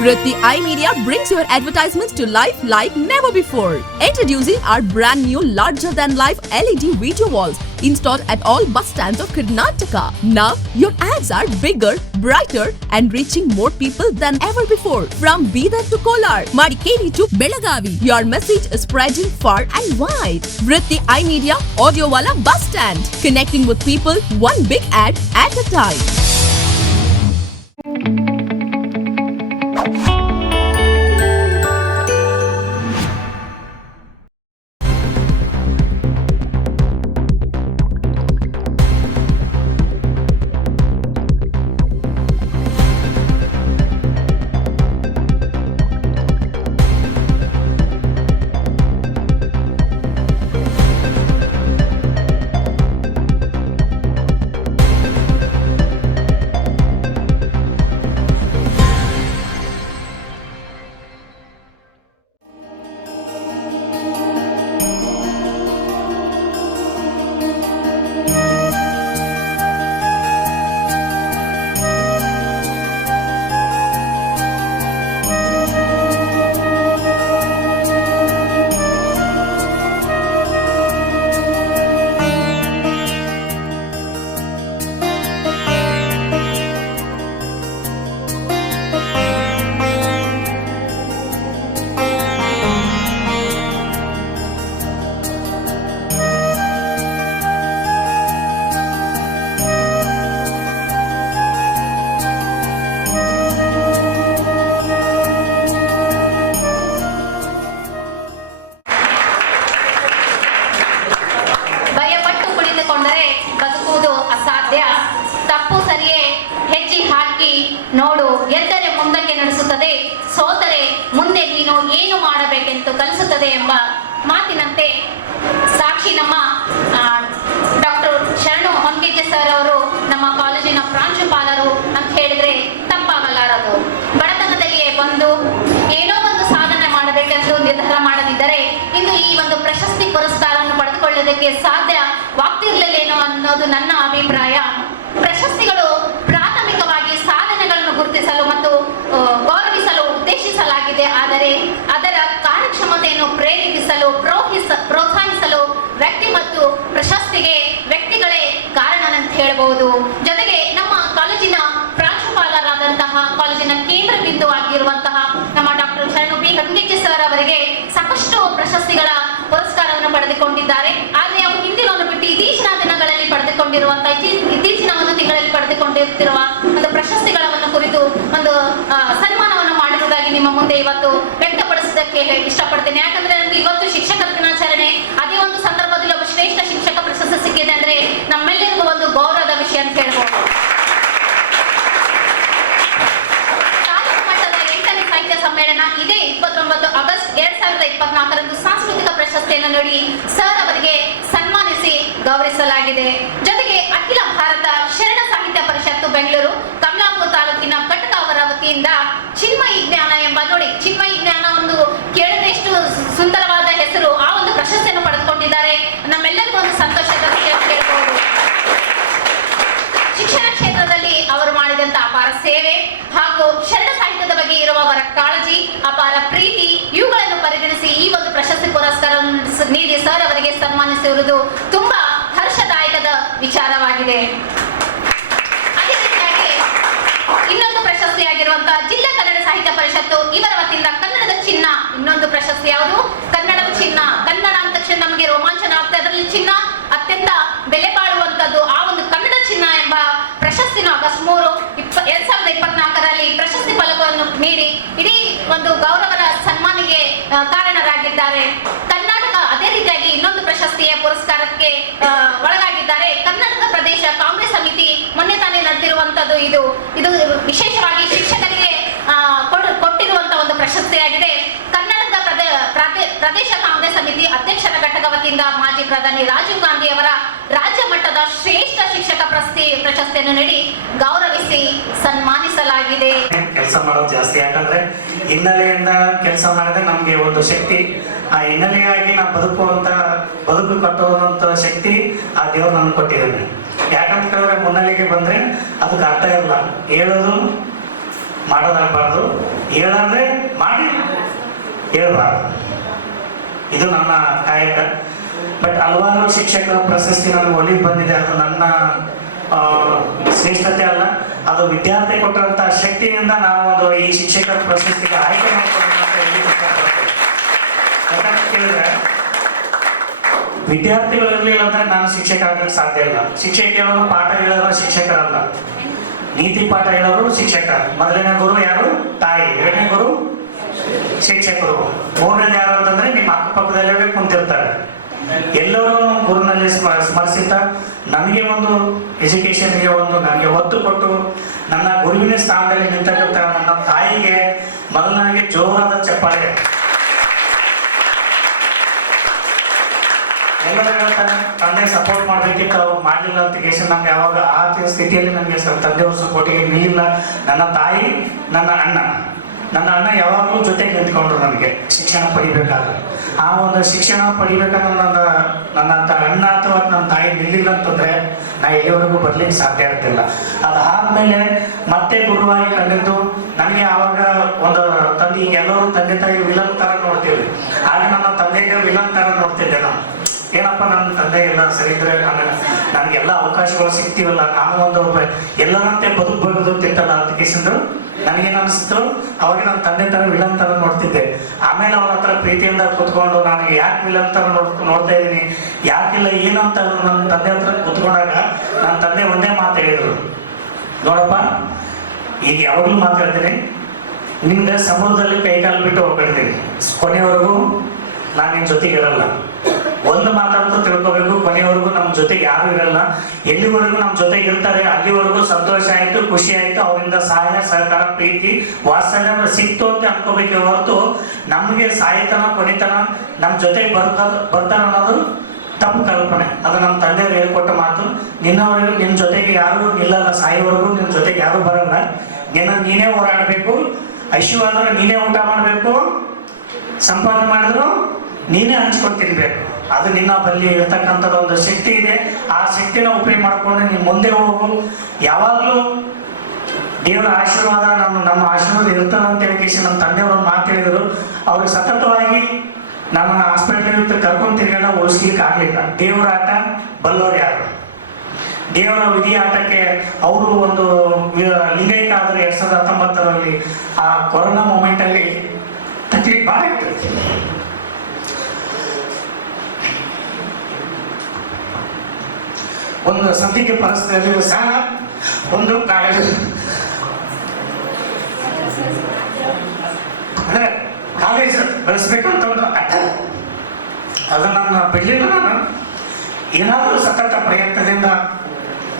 Vritti iMedia brings your advertisements to life like never before. Introducing our brand new larger-than-life LED video walls installed at all bus stands of Karnataka. Now, your ads are bigger, brighter and reaching more people than ever before. From Bidar to Kolar, Madikeri to Belagavi, your message is spreading far and wide. Vritti iMedia Audio Wala Bus Stand, connecting with people one big ad at a time. ಬದುಕುವುದು ಅಸಾಧ್ಯ. ತಪ್ಪು ಸರಿಯೇ ಹೆಜ್ಜೆ ಹಾಕಿ ನೋಡು, ಗೆದ್ದರೆ ಮುಂದಕ್ಕೆ ನಡೆಸುತ್ತದೆ, ಸೋತರೆ ಮುಂದೆ ನೀನು ಏನು ಮಾಡಬೇಕೆಂದು ಕಲಿಸುತ್ತದೆ ಎಂಬ ಮಾತಿನಂತೆ ಸಾಕ್ಷಿ ನಮ್ಮ ಡಾಕ್ಟರ್ ಶರಣು ಹೊನ್ಗೆಜ್ಜೆ ಸರ್ ಅವರು ನಮ್ಮ ಕಾಲೇಜಿನ ಪ್ರಾಂಶುಪಾಲರು ಅಂತ ಹೇಳಿದ್ರೆ ತಪ್ಪಾಗಲಾರದು. ಬಡತನದಲ್ಲಿಯೇ ಬಂದು ಏನೋ ಒಂದು ಸಾಧನೆ ಮಾಡಬೇಕೆಂದು ನಿರ್ಧಾರ ಮಾಡದಿದ್ದರೆ ಇಂದು ಈ ಒಂದು ಪ್ರಶಸ್ತಿ ಪುರಸ್ಕಾರವನ್ನು ಪಡೆದುಕೊಳ್ಳುವುದಕ್ಕೆ ಸಾಧ್ಯವಾಗ್ತಿರ್ಲಿಲ್ಲೇನೋ ಅನ್ನೋದು ನನ್ನ ಅಭಿಪ್ರಾಯ. ಪ್ರಶಸ್ತಿಗಳು ಪ್ರಾಥಮಿಕವಾಗಿ ಸಾಧನೆಗಳನ್ನು ಗುರುತಿಸಲು ಮತ್ತು ಗೌರವಿಸಲು ಉದ್ದೇಶಿಸಲಾಗಿದೆ. ಆದರೆ ಅದರ ಕಾರ್ಯಕ್ಷಮತೆಯನ್ನು ಪ್ರೇರೇಪಿಸಲು ಪ್ರೋತ್ಸಾಹಿಸಲು ವ್ಯಕ್ತಿ ಮತ್ತು ಪ್ರಶಸ್ತಿಗೆ ವ್ಯಕ್ತಿಗಳೇ ಕಾರಣನಂತ ಹೇಳಬಹುದು. ಜೊತೆಗೆ ನಮ್ಮ ಕಾಲೇಜಿನ ಪ್ರಾಂಶುಪಾಲರಾದಂತಹ, ಕಾಲೇಜಿನ ಕೇಂದ್ರ ಬಿಂದು ಆಗಿರುವಂತಹ ನಮ್ಮ ಡಾಕ್ಟರ್ ಶರಣು ಬಿ ಹೊನ್ಗೆಜ್ಜೆ ಸರ್ ಅವರಿಗೆ ಸಾಕಷ್ಟು ಪ್ರಶಸ್ತಿಗಳ ಪುರಸ್ಕಾರವನ್ನು ಪಡೆದುಕೊಂಡಿದ್ದಾರೆ. ಆದರೆ ಅವರು ಹಿಂದಿನನ್ನು ಬಿಟ್ಟು ಇತ್ತೀಚಿನ ದಿನಗಳಲ್ಲಿ ಪಡೆದುಕೊಂಡಿರುವಂತಹ ಇತ್ತೀಚಿನ ಒಂದು ತಿಂಗಳಲ್ಲಿ ಪಡೆದುಕೊಂಡಿರುತ್ತಿರುವ ಒಂದು ಪ್ರಶಸ್ತಿಗಳನ್ನು ಕುರಿತು ಒಂದು ಸನ್ಮಾನವನ್ನು ಮಾಡಿರುವುದಾಗಿ ನಿಮ್ಮ ಮುಂದೆ ಇವತ್ತು ವ್ಯಕ್ತಪಡಿಸೋದಕ್ಕೆ ಇಷ್ಟಪಡ್ತೇನೆ. ಯಾಕಂದ್ರೆ ನನಗೆ ಇವತ್ತು ಶಿಕ್ಷಕರ ದಿನಾಚರಣೆ, ಅದೇ ಒಂದು ಸಂದರ್ಭದಲ್ಲಿ ಒಬ್ಬ ಶ್ರೇಷ್ಠ ಶಿಕ್ಷಕ ಪ್ರಶಸ್ತಿ ಸಿಕ್ಕಿದೆ ಅಂದ್ರೆ ನಮ್ಮೆಲ್ಲರಿಗೂ ಒಂದು ಗೌರವದ ವಿಷಯ ಅಂತ ಹೇಳ್ಬೋದು. ತಾಲೂಕು ಮಟ್ಟದ 8ನೇ ಸಾಹಿತ್ಯ ಸಮ್ಮೇಳನ ಇದೇ 29 ಆಗಸ್ಟ್ 2024ರಂದು ಸಾಂಸ್ಕೃತಿಕ ಪ್ರಶಸ್ತಿಯನ್ನು ನೀಡಿ ಸರ್ ಅವರಿಗೆ ಸನ್ಮಾನಿಸಿ ಗೌರವಿಸಲಾಗಿದೆ. ಜೊತೆಗೆ ಅಖಿಲ ಭಾರತ ಶರಣ ಸಾಹಿತ್ಯ ಪರಿಷತ್ತು ಬೆಂಗಳೂರು ಕಮಲಾಪುರ ತಾಲೂಕಿನ ಕಟಕ ಅವರ ವತಿಯಿಂದ ಚಿನ್ಮಯಿ ಜ್ಞಾನ ಎಂಬ, ನೋಡಿ ಚಿನ್ಮಯಿ ಜ್ಞಾನ ಒಂದು ಕೇಳಿದ್ರೆ ಎಷ್ಟು ಸುಂದರವಾದ ಹೆಸರು, ಆ ಒಂದು ಪ್ರಶಸ್ತಿಯನ್ನು ಪಡೆದುಕೊಂಡಿದ್ದಾರೆ. ನಮ್ಮೆಲ್ಲರಿಗೂ ಒಂದು ಸಂತೋಷದ ವಿಷಯ ಹೇಳ್ಬಹುದು. ಶಿಕ್ಷಣ ಕ್ಷೇತ್ರದಲ್ಲಿ ಅವರು ಮಾಡಿದಂತ ಅಪಾರ ಸೇವೆ ಹಾಗೂ ಶರಣ ಸಾಹಿತ್ಯದ ಬಗ್ಗೆ ಇರುವ ಅವರ ಕಾಳಜಿ, ಅಪಾರ ಪ್ರೀತಿ ಇವುಗಳನ್ನು ಪರಿಗಣಿಸಿ ಈ ಒಂದು ಪ್ರಶಸ್ತಿ ಪುರಸ್ಕಾರ ನೀಡಿ ಸರ್ ಅವರಿಗೆ ಸನ್ಮಾನಿಸಿರುವುದು ತುಂಬಾ ಹರ್ಷದಾಯಕದ ವಿಚಾರವಾಗಿದೆ. ಅದೇ ರೀತಿಯಾಗಿ ಇನ್ನೊಂದು ಪ್ರಶಸ್ತಿಯಾಗಿರುವಂತಹ ಜಿಲ್ಲಾ ಕನ್ನಡ ಸಾಹಿತ್ಯ ಪರಿಷತ್ತು ಇವರ ವತಿಯಿಂದ ಕನ್ನಡದ ಚಿನ್ನ, ಇನ್ನೊಂದು ಪ್ರಶಸ್ತಿ ಯಾವುದು? ಕನ್ನಡದ ಚಿನ್ನ. ಕನ್ನಡ ಅಂದ ತಕ್ಷಣ ನಮಗೆ ರೋಮಾಂಚನ ಆಗ್ತದೆ. ಅದರಲ್ಲಿ ಚಿನ್ನ ಅತ್ಯಂತ ಬೆಲೆ ಬಾಳುವಂತದ್ದು. ಆ ಒಂದು ಕನ್ನಡ ಚಿನ್ನ ಎಂಬ ಪ್ರಶಸ್ತಿನ ಆಗಸ್ಟ್ 3, 2024ರಲ್ಲಿ ಪ್ರಶಸ್ತಿ ಫಲಕವನ್ನು ನೀಡಿ ಇಡೀ ಒಂದು ಗೌರವದ ಸನ್ಮಾನಿಗೆ ಕಾರಣರಾಗಿದ್ದಾರೆ. ಕರ್ನಾಟಕ ಅದೇ ರೀತಿಯಾಗಿ ಇನ್ನೊಂದು ಪ್ರಶಸ್ತಿಯ ಪುರಸ್ಕಾರಕ್ಕೆ ಒಳಗಾಗಿದ್ದಾರೆ. ಕರ್ನಾಟಕ ಪ್ರದೇಶ ಕಾಂಗ್ರೆಸ್ ಸಮಿತಿ ಮೊನ್ನೆ ತಾನೇ ನಡೆದಿರುವಂತದ್ದು. ಇದು ವಿಶೇಷವಾಗಿ ಶಿಕ್ಷಕರಿಗೆ ಕೊಟ್ಟಿರುವಂತಹ ಒಂದು ಪ್ರಶಸ್ತಿಯಾಗಿದೆ. ಕರ್ನಾಟಕ ಪ್ರದೇಶ ಕಾಂಗ್ರೆಸ್ ಸಮಿತಿ ಅಧ್ಯಕ್ಷರ ಘಟಕ ವತಿಯಿಂದ ಮಾಜಿ ಪ್ರಧಾನಿ ರಾಜೀವ್ ಗಾಂಧಿ ಅವರ ರಾಜ್ಯ ಮಟ್ಟದ ಶ್ರೇಷ್ಠ ಶಿಕ್ಷಕ ಪ್ರಶಸ್ತಿಯನ್ನು ನೀಡಿ ಗೌರವಿಸಿ ಸನ್ಮಾನಿಸಲಾಗಿದೆ. ಕೆಲಸ ಮಾಡೋದು ಜಾಸ್ತಿ, ಯಾಕಂದ್ರೆ ಹಿನ್ನೆಲೆಯಿಂದ ಕೆಲಸ ಮಾಡಿದ್ರೆ ನಮ್ಗೆ ಒಂದು ಶಕ್ತಿ, ಆ ಹಿನ್ನೆಲೆಯಾಗಿ ನಾವು ಬದುಕು ಕಟ್ಟುವಂತ ಶಕ್ತಿ ಆ ದೇವ್ರು ನನ್ಗೆ ಕೊಟ್ಟಿದ್ದಾನೆ. ಯಾಕಂತ ಕೇಳಿದ್ರೆ ಮುನ್ನೆಲೆಗೆ ಬಂದ್ರೆ ಅದಕ್ಕೆ ಅರ್ಥ ಇರಲ್ಲ, ಹೇಳೋದು ಮಾಡೋದಾಗಬಾರ್ದು, ಹೇಳಂದ್ರೆ ಮಾಡಿ ಹೇಳ್ಬಾರ್ದು. ಇದು ನನ್ನ ಕಾಯಕ. ಬಟ್ ಹಲವಾರು ಶಿಕ್ಷಕರ ಪ್ರಶಸ್ತಿ ನನಗೆ ಒಲಿದು ಬಂದಿದೆ. ಅದು ನನ್ನ ಶ್ರೇಷ್ಠತೆ ಅಲ್ಲ, ಅದು ವಿದ್ಯಾರ್ಥಿ ಕೊಟ್ಟಂತಹ ಶಕ್ತಿಯಿಂದ ನಾವು ಒಂದು ಈ ಶಿಕ್ಷಕರ ಪ್ರಶಸ್ತಿಗೆ ಆಯ್ಕೆ ಮಾಡ್ಕೊಂಡು ಅಂತ ಹೇಳಿ ಇಷ್ಟಪಡ್ತೇನೆ. ಯಾಕಂತ ಕೇಳಿದ್ರೆ ವಿದ್ಯಾರ್ಥಿಗಳು ಇರಲಿಲ್ಲ ಅಂದ್ರೆ ನಾನು ಶಿಕ್ಷಕ ಆಗಲಿಕ್ಕೆ ಸಾಧ್ಯ ಇಲ್ಲ. ಶಿಕ್ಷಕಿಯವರು ಪಾಠ ಹೇಳೋರು ಶಿಕ್ಷಕರಲ್ಲ, ನೀತಿ ಪಾಠ ಹೇಳೋರು ಶಿಕ್ಷಕ. ಮೊದಲನೇ ಗುರು ಯಾರು? ತಾಯಿ. ಎರಡನೇ ಗುರು ಶಿಕ್ಷಕರು. ಮೂರನೇದು ಯಾರು ಅಂತಂದ್ರೆ ನಿಮ್ಮ ಅಕ್ಕಪಕ್ಕದಲ್ಲೇ ಕುಂತಿರ್ತಾರೆ. ಎಲ್ಲರೂ ಗುರುನಲ್ಲಿ ಸ್ಮರಿಸಿದ ನನಗೆ ಒಂದು ಎಜುಕೇಶನ್ಗೆ ಒಂದು ನನಗೆ ಒತ್ತು ಕೊಟ್ಟು ನನ್ನ ಗುರುವಿನ ಸ್ಥಾನದಲ್ಲಿ ನಿಂತಕ್ಕಂಥ ನನ್ನ ತಾಯಿಗೆ ಮೊದಲನಾಗಿ ಜೋರಾದ ಚಪ್ಪಾಳೆ. ಎಲ್ಲರೂ ಹೇಳ್ತಾರೆ ತಂದೆ ಸಪೋರ್ಟ್ ಮಾಡ್ಬೇಕಿತ್ತು, ಅವ್ರು ಮಾಡಲಿಲ್ಲ ಅಂತ ಕೇಶ ನಮ್ಗೆ ಯಾವಾಗ ಆ ಸ್ಥಿತಿಯಲ್ಲಿ ನನಗೆ ತಂದೆಯವ್ರ ಸಪೋರ್ಟಿಗೆ ನಿಲ್ಲಿಲ್ಲ. ನನ್ನ ತಾಯಿ, ನನ್ನ ಅಣ್ಣ ಯಾವಾಗಲೂ ಜೊತೆಗೆ ನಿಂತ್ಕೊಂಡ್ರು ನನಗೆ ಶಿಕ್ಷಣ ಪಡಿಬೇಕಾದ್ರೆ. ಆ ಒಂದು ಶಿಕ್ಷಣ ಪಡಿಬೇಕಂದ್ರೆ ನನ್ನ ಅಣ್ಣ ಅಥವಾ ನನ್ನ ತಾಯಿ ನಿಲ್ಲಿಲ್ಲ ಅಂತಂದ್ರೆ ನಾ ಎಲ್ಲಿವರೆಗೂ ಬರ್ಲಿಕ್ಕೆ ಸಾಧ್ಯ ಆಗ್ತಿಲ್ಲ. ಅದಾದ್ಮೇಲೆ ಮತ್ತೆ ಗುರುವಾಗಿ ಕಂಡಿದ್ದು ನನಗೆ ಆವಾಗ ಒಂದು ತಂದೆ, ಈಗ ಎಲ್ಲರೂ ತಂದೆ ತಾಯಿ ವಿಲನ್ ತರ ನೋಡ್ತೀವಿ, ಆಗ ನನ್ನ ತಂದೆಗೆ ವಿಲನ್ ತರ ನೋಡ್ತಿದ್ದೆ ನಾನು. ಏನಪ್ಪ ನನ್ನ ತಂದೆ ಎಲ್ಲ ಸರಿ ಇದ್ರೆ ನನಗೆಲ್ಲ ಅವಕಾಶಗಳು ಸಿಗ್ತೀವಲ್ಲ, ನಾನು ಒಂದು ಎಲ್ಲರಂತೆ ಬದುಕಬಹುದು ಅಂತಿತ್ತಲ್ಲ ಅಂತ ಕೇಸಿಂದ್ರು ನನಗೇನು ಅನಿಸ್ತು, ಅವಾಗ ನನ್ನ ತಂದೆ ತರ ವಿಲನ್ ತರ ನೋಡ್ತಿದ್ದೆ. ಆಮೇಲೆ ಅವ್ರ ಹತ್ರ ಪ್ರೀತಿಯಿಂದ ಕೂತ್ಕೊಂಡು ನಾನು ಯಾಕೆ ವಿಲನ್ ತರ ನೋಡ್ತಾ ಇದ್ದೀನಿ, ಯಾಕಿಲ್ಲ ಏನು ಅಂತ ನನ್ನ ತಂದೆ ಹತ್ರ ಕೂತ್ಕೊಂಡಾಗ ನನ್ನ ತಂದೆ ಒಂದೇ ಮಾತು ಹೇಳಿದ್ರು, ನೋಡಪ್ಪ ಈಗ ಯಾವಾಗಲೂ ಮಾತಾಡ್ತೀನಿ, ನಿಮ್ಗೆ ಸಮುದ್ರದಲ್ಲಿ ಕೈಕಾಲು ಬಿಟ್ಟು ಹೋಗ್ಬಿಡ್ತೀನಿ, ಕೊನೆಯವರೆಗೂ ನಾನು ನಿನ್ ಜೊತೆಗೆ ಇರಲ್ಲ. ಒಂದು ಮಾತಾಡ್ತಾ ತಿಳ್ಕೋಬೇಕು, ಕೊನೆಯವರೆಗೂ ನಮ್ಮ ಜೊತೆಗೆ ಯಾರು ಇರಲ್ಲ. ಎಲ್ಲಿವರೆಗೂ ನಮ್ಮ ಜೊತೆಗೆ ಇರ್ತಾರೆ ಅಲ್ಲಿವರೆಗೂ ಸಂತೋಷ ಆಯ್ತು, ಖುಷಿ ಆಯ್ತು, ಅವರಿಂದ ಸಹಾಯ ಸಹಕಾರ ಪ್ರೀತಿ ವಾತ್ಸಲ್ಯ ಸಿಕ್ತು ಅಂತ ಅನ್ಕೋಬೇಕೆ ಹೊರತು ನಮ್ಗೆ ಸಾಯ್ತನ ಕೊನೆತನ ನಮ್ಮ ಜೊತೆಗೆ ಬರ್ತಾರ ಅನ್ನೋದು ತಪ್ಪು ಕಲ್ಪನೆ. ಅದು ನಮ್ಮ ತಂದೆಯವರು ಹೇಳ್ಕೊಟ್ಟ ಮಾತು. ನಿನ್ನವರೆಗೂ ನಿನ್ನ ಜೊತೆಗೆ ಯಾರು ನಿಲ್ಲಲ್ಲ, ಸಾಯೋವರೆಗೂ ನಿನ್ನ ಜೊತೆಗೆ ಯಾರು ಬರಲ್ಲ. ನೀನೇ ಹೋರಾಡಬೇಕು, ಐಶ್ವರ್ಯ ನೀನೇ ಊಟ ಮಾಡಬೇಕು, ಸಂಪಾದನೆ ಮಾಡಿದ್ರು ನೀನೇ ಹಂಚ್ಕೊಂಡು ತಿನ್ಬೇಕು. ಅದು ನಿನ್ನ ಬಳಿ ಇರ್ತಕ್ಕಂಥದ್ದು ಒಂದು ಶಕ್ತಿ ಇದೆ. ಆ ಶಕ್ತಿನ ಉಪಯೋಗ ಮಾಡಿಕೊಂಡು ನೀನು ಮುಂದೆ ಹೋಗು. ಯಾವಾಗಲೂ ದೇವರ ಆಶೀರ್ವಾದ ನಮ್ಮ ಆಶೀರ್ವಾದ ಇರ್ತದೆ ಅಂತ ಹೇಳಿ ನಮ್ಮ ತಂದೆಯವರು ಮಾತು ಹೇಳಿದ್ರು. ಅವ್ರಿಗೆ ಸತತವಾಗಿ ನಮ್ಮ ಹಾಸ್ಪಿಟಲ್ ಕರ್ಕೊಂಡು ತಿರ್ಗಾಡ ಉಳಿಸ್ಲಿಕ್ಕೆ ಆಗ್ಲಿಲ್ಲ. ದೇವರ ಆಟ ಬಲ್ಲೋರು ಯಾರು? ದೇವರ ವಿಧಿ ಆಟಕ್ಕೆ ಅವರು ಒಂದು ಲಿಂಗೈಕ ಆದ್ರೆ 2019ರಲ್ಲಿ ಆ ಕೊರೋನಾ ಮೂಮೆಂಟ್ ಅಲ್ಲಿ ತಕ್ಲೀಫ್ ಭಾಳ ಇತ್ತು. ಒಂದು ಸಂದಿಗ್ಧ ಪರಿಸ್ಥಿತಿಯಲ್ಲಿ ಸಹ ಒಂದು ಕಾಲೇಜ್ ಅಂದ್ರೆ ಕಾಲೇಜ್ ಬೆಳೆಸ್ಬೇಕಂತ ಒಂದು ಅಡ್ಡ, ಅದು ನನ್ನ ಬಿಡ್ಲಿಲ್ಲ. ನಾನು ಏನಾದರೂ ಸತತ ಪ್ರಯತ್ನದಿಂದ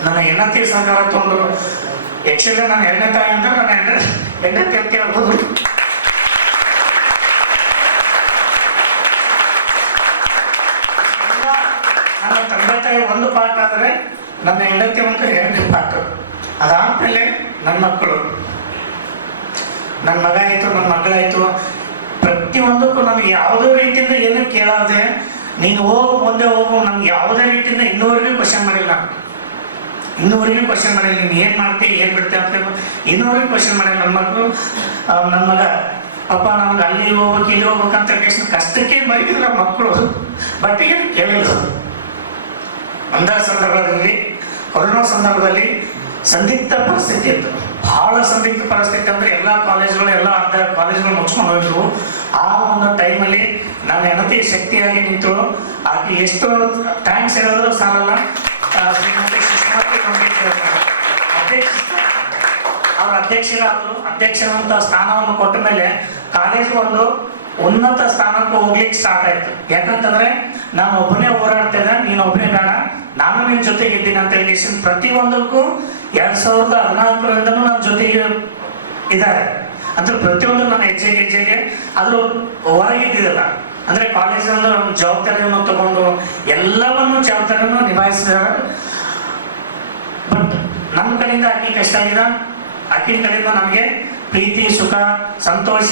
ನನ್ನ ಹೆಂಡತಿ ಸಹಕಾರ ತಗೊಂಡು, ಆಕ್ಚುಲಿ ನನ್ನ ಎರಡನೇ ತಾಯಿ ಅಂದ್ರೆ ನನ್ನ ಹೆಂಡತಿ ಅಂತ ಹೇಳ್ಬೋದು. ನನ್ನ ತಂದೆ ತಾಯಿ ಒಂದು ಪಾಠ ಆದರೆ ನನ್ನ ಹೆಂಡತಿ ಒಂದು ಎರಡನೇ ಪಾಠ. ಅದಾದ್ಮೇಲೆ ನನ್ನ ಮಕ್ಕಳು, ನನ್ನ ಮಗ ಆಯ್ತು, ನನ್ನ ಮಗಳಾಯ್ತು, ಪ್ರತಿಯೊಂದಕ್ಕೂ ನಮ್ಗೆ ಯಾವುದೇ ರೀತಿಯಿಂದ ಏನು ಕೇಳಾದೆ ನೀನು ಹೋಗು ಮುಂದೆ ಹೋಗು, ನಮ್ಗೆ ಯಾವುದೇ ರೀತಿಯಿಂದ ಇನ್ನೂವರೆಗೂ ಕ್ವಶನ್ ಮಾಡಿಲ್ಲ. ಇನ್ನೂವರೆಗೂ ಕ್ವಶನ್ ಮಾಡಿಲ್ಲ, ನೀನು ಏನ್ ಮಾಡ್ತೀವಿ ಏನ್ ಬಿಡ್ತೀವಿ ಅಂತ ಇನ್ನೂವರೆಗೂ ಕ್ವಶನ್ ಮಾಡಿಲ್ಲ. ನನ್ನ ಮಕ್ಕಳು, ನನ್ನ ಮಗ, ಪಾಪ ನಮ್ಗೆ ಅಲ್ಲಿ ಹೋಗ್ಬೇಕು ಇಲ್ಲಿ ಹೋಗ್ಬೇಕಂತ ಕಷ್ಟಕ್ಕೆ ಮರಿಗಿದ್ರ ಮಕ್ಕಳು, ಬಟ್ ಏನು ಕೇಳಿಲ್ಲ. ಒಂದ ಸಂದರ್ಭದಲ್ಲಿ ಕೊರೋನಾ ಸಂದರ್ಭದಲ್ಲಿ ಸಂದಿಗ್ಧ ಪರಿಸ್ಥಿತಿ ಇತ್ತು, ಬಹಳ ಸಂದಿಗ್ಧ ಪರಿಸ್ಥಿತಿ. ಅಂದ್ರೆ ಎಲ್ಲ ಕಾಲೇಜ್ಗಳು ಎಲ್ಲ ಅರ್ಧ ಕಾಲೇಜ್ಗಳು ಮುಚ್ಕೊಂಡು ಹೋಗಿದ್ರು. ಆ ಒಂದು ಟೈಮಲ್ಲಿ ನನ್ನ ಹೆಂಡತಿ ಶಕ್ತಿಯಾಗಿ ನಿಂತು ಆಕೆ ಎಷ್ಟು ಥ್ಯಾಂಕ್ಸ್ ಹೇಳಿದ್ರು ಸಾಲಲ್ಲ. ಶ್ರೀಮತಿ ಸುಷ್ಮತಿ ಅವ್ರ ಅಧ್ಯಕ್ಷರಾದ್ರು. ಅಧ್ಯಕ್ಷರಂತ ಸ್ಥಾನವನ್ನು ಕೊಟ್ಟ ಮೇಲೆ ಕಾಲೇಜ್ ಒಂದು ಉನ್ನತ ಸ್ಥಾನಕ್ಕೆ ಹೋಗ್ಲಿಕ್ಕೆ ಸ್ಟಾರ್ಟ್ ಆಯ್ತು. ಯಾಕಂತಂದ್ರೆ ನಾನು ಒಬ್ಬನೇ ಹೋರಾಡ್ತಾ ಇದ್ದೆ, ನೀನು ಒಬ್ಬನೇ ಬೇಡ, ನಾನು ನಿನ್ ಜೊತೆಗೆ ಇದ್ದೀನಿ ಅಂತ ಹೇಳಿ ಪ್ರತಿಯೊಂದಕ್ಕೂ 2014ರಿಂದನೂ ನನ್ನ ಜೊತೆಗೆ ಇದ್ದಾರೆ. ಅಂದ್ರೆ ಪ್ರತಿಯೊಂದು ನನ್ನ ಹೆಜ್ಜೆಗೆ ಅದ್ರ ಹೊರಗಿದ್ದಿಲ್ಲ. ಅಂದ್ರೆ ಕಾಲೇಜಲ್ಲಿ ಜವಾಬ್ದಾರಿಯನ್ನು ತಗೊಂಡು ಎಲ್ಲವನ್ನೂ ಜವಾಬ್ದಾರಿಯನ್ನು ನಿಭಾಯಿಸಿದ್ದಾರೆ. ಬಟ್ ನಮ್ಮ ಕಡೆಯಿಂದ ಆಕಿ ಕಷ್ಟ ಆಗಿದೆ, ಆಕಿನ ಕಡೆಯಿಂದ ನಮಗೆ ಪ್ರೀತಿ ಸುಖ ಸಂತೋಷ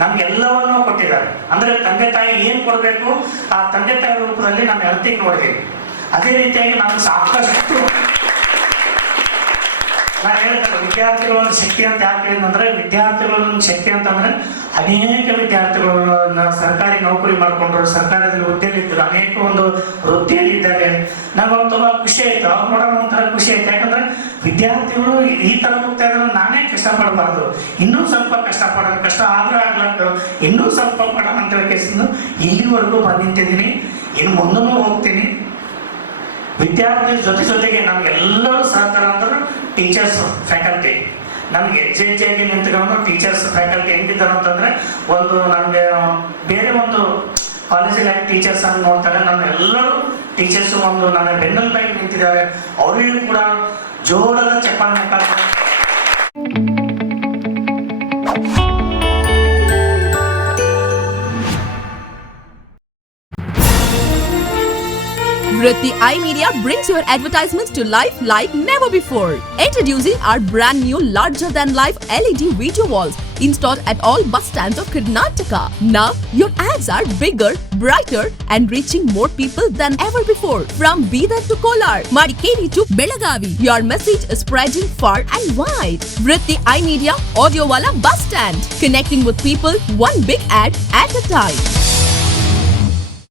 ನಮ್ಗೆಲ್ಲವನ್ನೂ ಕೊಟ್ಟಿದ್ದಾರೆ. ಅಂದ್ರೆ ತಂದೆ ತಾಯಿ ಏನ್ ಕೊಡ್ಬೇಕು ಆ ತಂದೆ ತಾಯಿ ರೂಪದಲ್ಲಿ ನಮ್ಮ ಹೆಂಡತಿಗೆ ನೋಡಿದೀವಿ. ಅದೇ ರೀತಿಯಾಗಿ ನಾನು ಸಾಕಷ್ಟು ನಾನು ಹೇಳ್ತೇನೆ ವಿದ್ಯಾರ್ಥಿಗಳ ಒಂದು ಶಕ್ತಿ ಅಂತ ಯಾಕೆ ಹೇಳಿದಂದ್ರೆ ವಿದ್ಯಾರ್ಥಿಗಳ ಒಂದು ಶಕ್ತಿ ಅಂತಂದ್ರೆ ಅನೇಕ ವಿದ್ಯಾರ್ಥಿಗಳು ಸರ್ಕಾರಿ ನೌಕರಿ ಮಾಡ್ಕೊಂಡ್ರು, ಸರ್ಕಾರದಲ್ಲಿ ಹುದ್ದೆಯಲ್ಲಿದ್ದರು, ಅನೇಕ ಒಂದು ವೃತ್ತಿಯಲ್ಲಿದ್ದಾರೆ. ನನಗೊಂದು ತುಂಬಾ ಖುಷಿ ಆಯ್ತು, ಅವ್ರು ನೋಡೋ ಒಂಥರ ಖುಷಿ ಆಯ್ತು. ಯಾಕಂದ್ರೆ ವಿದ್ಯಾರ್ಥಿಗಳು ಈ ತರ ಹೋಗ್ತಾ ಇದ್ರೆ ನಾನೇ ಕಷ್ಟಪಡಬಾರ್ದು, ಇನ್ನೂ ಸ್ವಲ್ಪ ಕಷ್ಟಪಡೋಣ, ಕಷ್ಟ ಆದ್ರೂ ಆಗ್ಲಕ್ಕ ಇನ್ನೂ ಸ್ವಲ್ಪ ಪಡೋಣ ಅಂತ ಕೇಸಿಂದು ಇಲ್ಲಿವರೆಗೂ ಬಂದು ನಿಂತಿದ್ದೀನಿ. ಇನ್ನು ಮುಂದೂ ಹೋಗ್ತೀನಿ. ವಿದ್ಯಾರ್ಥಿ ಜೊತೆಗೆ ನಮ್ಗೆಲ್ಲರೂ ಸಹಕಾರ ಅಂದ್ರೆ ಟೀಚರ್ಸ್, ಫ್ಯಾಕಲ್ಟಿ ನಮ್ಗೆ ಹೆಚ್ಚೆಚ್ಚಾಗಿ ನಿಂತ್ಕೊಂಡು ಟೀಚರ್ಸ್ ಫ್ಯಾಕಲ್ಟಿ ಹೆಂಗಿದ್ದಾರೆ ಅಂತಂದ್ರೆ ಒಂದು ನಮ್ಗೆ ಬೇರೆ ಒಂದು ಕಾಲೇಜಲ್ಲಿ ಟೀಚರ್ಸ್ ಅನ್ನು ನೋಡ್ತಾರೆ. ನಮ್ಮೆಲ್ಲರೂ ಟೀಚರ್ಸ್ ಒಂದು ನನ್ನ ಬೆನ್ನೆಲುಬಾಗಿ ನಿಂತಿದ್ದಾರೆ. ಅವರಿಗೂ ಕೂಡ ಜೋರದ ಚಪ್ಪಾಳೆ ಕಾಲ. Vritti iMedia brings your advertisements to life like never before. Introducing our brand new larger-than-life LED video walls installed at all bus stands of Karnataka. Now, your ads are bigger, brighter and reaching more people than ever before. From Bidar to Kolar, Madikeri to Belagavi, your message is spreading far and wide. Vritti iMedia Audio Wala Bus Stand, connecting with people one big ad at a time.